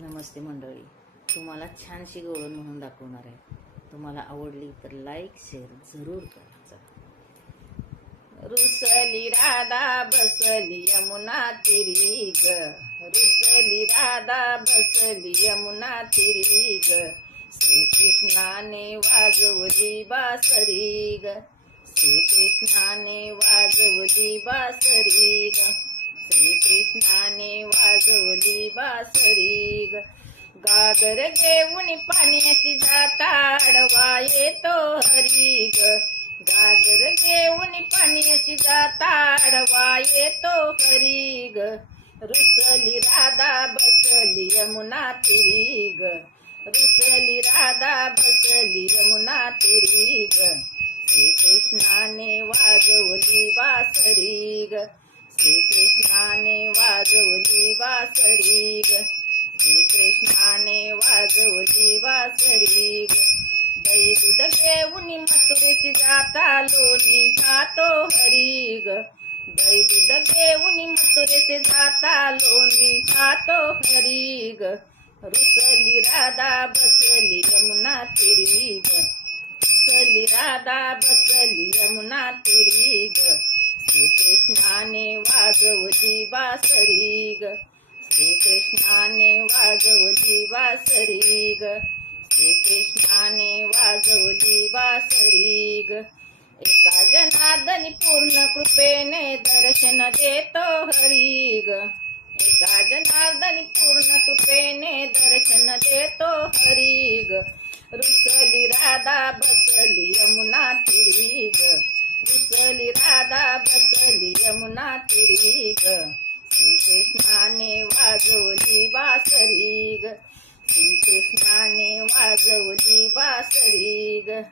नमस्ते मंडळी, तुम्हाला छानशी गवळण म्हणून दाखवणार आहे. तुम्हाला आवडली तर लाईक शेअर जरूर करा. चला. रुसली राधा बसली यमुना तिरी ग, रुसली राधा बसली यमुना तिरी ग, श्रीकृष्णाने वाजवली बासरी ग, श्रीकृष्णाने वाजवली बासरी ग, श्रीकृष्णाने वाजवली बासरी ग. गागर घेऊन पाण्याची जाता आडवा येतो हरी ग, गागर घेऊन पाण्याची जाता आडवा येतो हरी ग. रुसली राधा बसली यमुना तिरी ग, रुसली राधा बसली यमुना तिरी ग, श्रीकृष्णाने वाजवली बासरी ग, श्रीकृष्णाने वाजवली बासरी ग, श्रीकृष्णाने वाजवली बासरी ग. दही दूध घेऊन मथुरेची जाता लोणी खातो हरी ग, दही दूध घेऊन मथुरेचे जाता लोणी खातो हरी ग. रुसली राधा बसली यमुना तिरी ग, रुसली राधा बसली यमुना तिरी ग, श्रीकृष्णाने वाजवली बासरी ग, श्रीकृष्णाने वाजवली बासरी ग, श्रीकृष्णाने वाजवली बासरी ग. एका जनार्दनी पूर्ण कृपेने दर्शन देतो हरी ग, एका जनार्दनी पूर्ण कृपेने दर्शन देतो हरी ग. रुसली राधा बसली यमुना तिरी ग, रुसली राधा बसली यमुना तिरी ग, श्रीकृष्णाने वाजवली बासरी ग, श्रीकृष्णाने वाजवली बासरी ग.